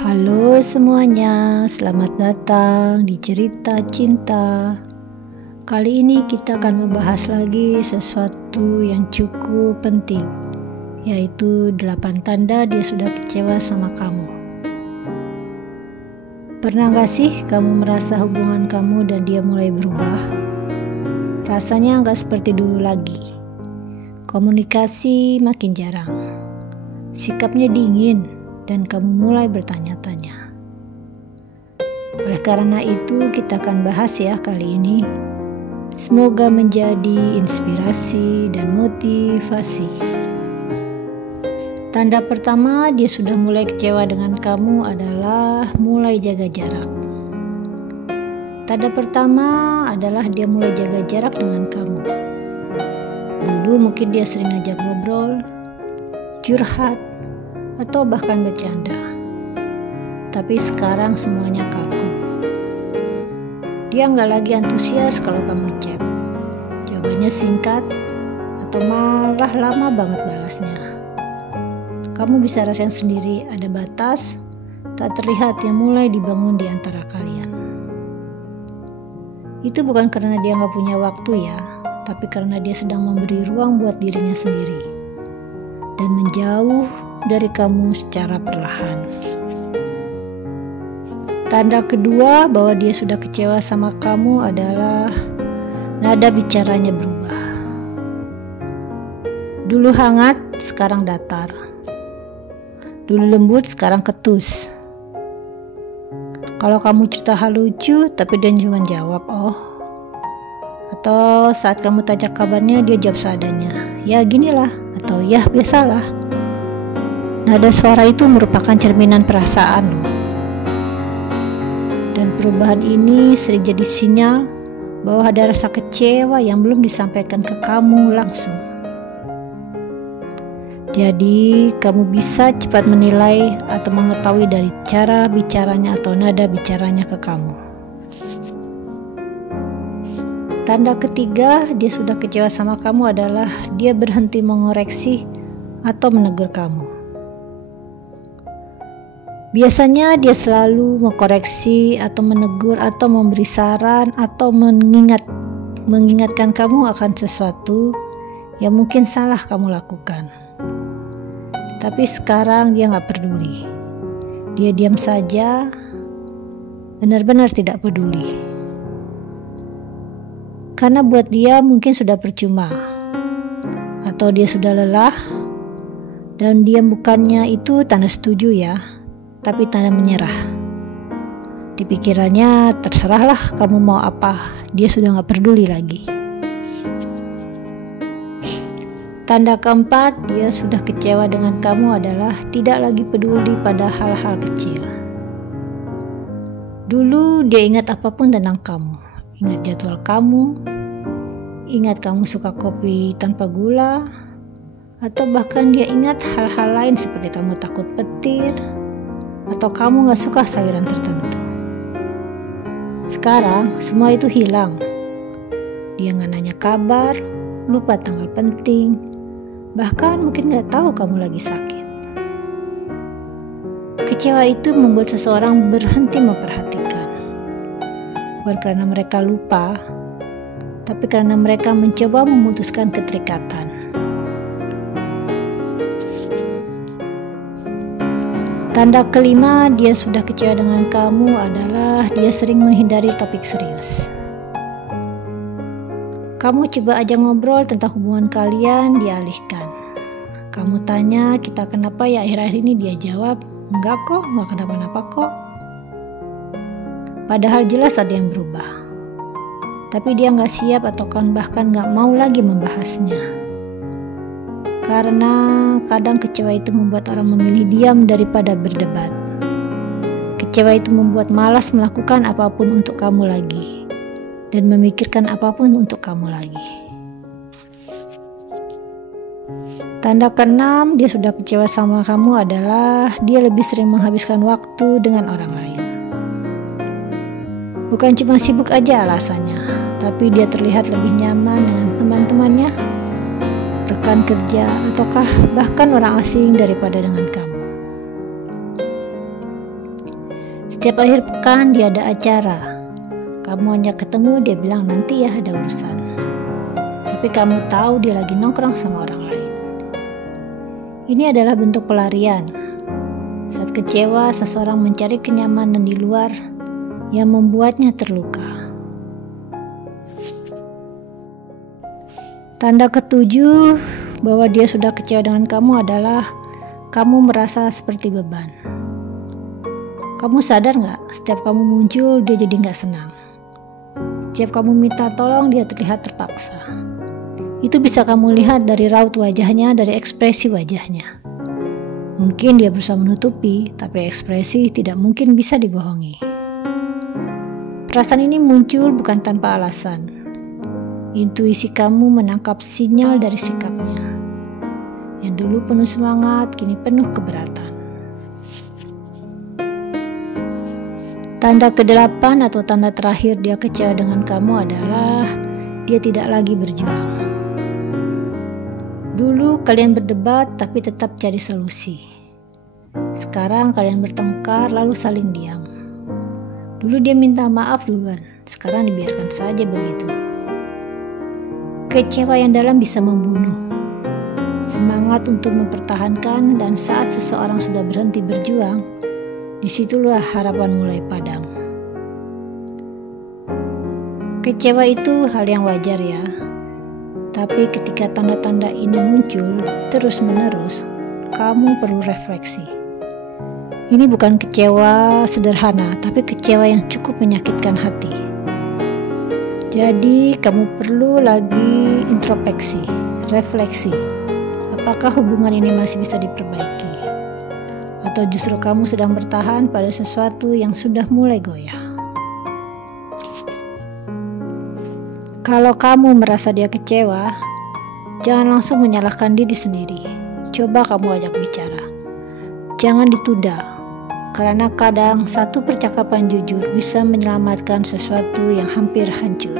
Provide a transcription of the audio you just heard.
Halo semuanya, selamat datang di Cerita Cinta. Kali ini kita akan membahas lagi sesuatu yang cukup penting, yaitu 8 tanda dia sudah kecewa sama kamu. Pernah gak sih kamu merasa hubungan kamu dan dia mulai berubah? Rasanya gak seperti dulu lagi. Komunikasi makin jarang, sikapnya dingin, dan kamu mulai bertanya-tanya. Oleh karena itu kita akan bahas ya kali ini. Semoga menjadi inspirasi dan motivasi. Tanda pertama dia sudah mulai kecewa dengan kamu adalah mulai jaga jarak. Tanda pertama adalah dia mulai jaga jarak dengan kamu. Dulu mungkin dia sering ngajak ngobrol, curhat, atau bahkan bercanda. Tapi sekarang semuanya kaku. Dia nggak lagi antusias kalau kamu chat. Jawabannya singkat atau malah lama banget balasnya. Kamu bisa rasain sendiri ada batas tak terlihat yang mulai dibangun di antara kalian. Itu bukan karena dia nggak punya waktu ya, tapi karena dia sedang memberi ruang buat dirinya sendiri dan menjauh dari kamu secara perlahan. Tanda kedua bahwa dia sudah kecewa sama kamu adalah nada bicaranya berubah. Dulu hangat, sekarang datar. Dulu lembut, sekarang ketus. Kalau kamu cerita hal lucu, tapi dia cuma jawab, "Oh." Atau saat kamu tanya kabarnya, dia jawab seadanya, "Ya ginilah," atau "Ya biasalah." Nada suara itu merupakan cerminan perasaan loh. Dan perubahan ini sering jadi sinyal bahwa ada rasa kecewa yang belum disampaikan ke kamu langsung. Jadi kamu bisa cepat menilai atau mengetahui dari cara bicaranya atau nada bicaranya ke kamu. Tanda ketiga dia sudah kecewa sama kamu adalah dia berhenti mengoreksi atau menegur kamu. Biasanya dia selalu mengkoreksi atau menegur atau memberi saran atau mengingatkan kamu akan sesuatu yang mungkin salah kamu lakukan. Tapi sekarang dia gak peduli. Dia diam saja, benar-benar tidak peduli. Karena buat dia mungkin sudah percuma, atau dia sudah lelah, dan dia bukannya itu tanda setuju ya, tapi tanda menyerah. Di pikirannya terserahlah kamu mau apa, dia sudah gak peduli lagi. Tanda keempat dia sudah kecewa dengan kamu adalah tidak lagi peduli pada hal-hal kecil. Dulu dia ingat apapun tentang kamu, ingat jadwal kamu, ingat kamu suka kopi tanpa gula, atau bahkan dia ingat hal-hal lain seperti kamu takut petir, atau kamu gak suka sayuran tertentu. Sekarang semua itu hilang. Dia gak nanya kabar, lupa tanggal penting, bahkan mungkin gak tahu kamu lagi sakit. Kecewa itu membuat seseorang berhenti memperhatikan. Bukan karena mereka lupa, tapi karena mereka mencoba memutuskan keterikatan. Tanda kelima dia sudah kecewa dengan kamu adalah dia sering menghindari topik serius. Kamu coba aja ngobrol tentang hubungan kalian, dialihkan. Kamu tanya, "Kita kenapa ya akhir-akhir ini?" Dia jawab, "Enggak kok, enggak kenapa-napa kok." Padahal jelas ada yang berubah. Tapi dia gak siap atau bahkan gak mau lagi membahasnya. Karena kadang kecewa itu membuat orang memilih diam daripada berdebat. Kecewa itu membuat malas melakukan apapun untuk kamu lagi, dan memikirkan apapun untuk kamu lagi. Tanda keenam dia sudah kecewa sama kamu adalah dia lebih sering menghabiskan waktu dengan orang lain. Bukan cuma sibuk aja alasannya, tapi dia terlihat lebih nyaman dengan teman-temannya, rekan kerja, ataukah bahkan orang asing daripada dengan kamu. Setiap akhir pekan dia ada acara. Kamu hanya ketemu, dia bilang nanti ya ada urusan. Tapi kamu tahu dia lagi nongkrong sama orang lain. Ini adalah bentuk pelarian. Saat kecewa, seseorang mencari kenyamanan di luar yang membuatnya terluka. Tanda ketujuh bahwa dia sudah kecewa dengan kamu adalah kamu merasa seperti beban. Kamu sadar nggak, setiap kamu muncul dia jadi nggak senang. Setiap kamu minta tolong dia terlihat terpaksa. Itu bisa kamu lihat dari raut wajahnya, dari ekspresi wajahnya. Mungkin dia berusaha menutupi, tapi ekspresi tidak mungkin bisa dibohongi. Perasaan ini muncul bukan tanpa alasan. Intuisi kamu menangkap sinyal dari sikapnya. Yang dulu penuh semangat, kini penuh keberatan. Tanda ke-8 atau tanda terakhir dia kecewa dengan kamu adalah dia tidak lagi berjuang. Dulu kalian berdebat tapi tetap cari solusi. Sekarang kalian bertengkar lalu saling diam. Dulu dia minta maaf duluan, sekarang dibiarkan saja begitu. Kecewa yang dalam bisa membunuh. Semangat untuk mempertahankan, dan saat seseorang sudah berhenti berjuang, disitulah harapan mulai padam. Kecewa itu hal yang wajar ya. Tapi ketika tanda-tanda ini muncul terus-menerus, kamu perlu refleksi. Ini bukan kecewa sederhana, tapi kecewa yang cukup menyakitkan hati. Jadi kamu perlu lagi introspeksi, refleksi. Apakah hubungan ini masih bisa diperbaiki? Atau justru kamu sedang bertahan pada sesuatu yang sudah mulai goyah? Kalau kamu merasa dia kecewa, jangan langsung menyalahkan diri sendiri. Coba kamu ajak bicara. Jangan ditunda, karena kadang satu percakapan jujur bisa menyelamatkan sesuatu yang hampir hancur.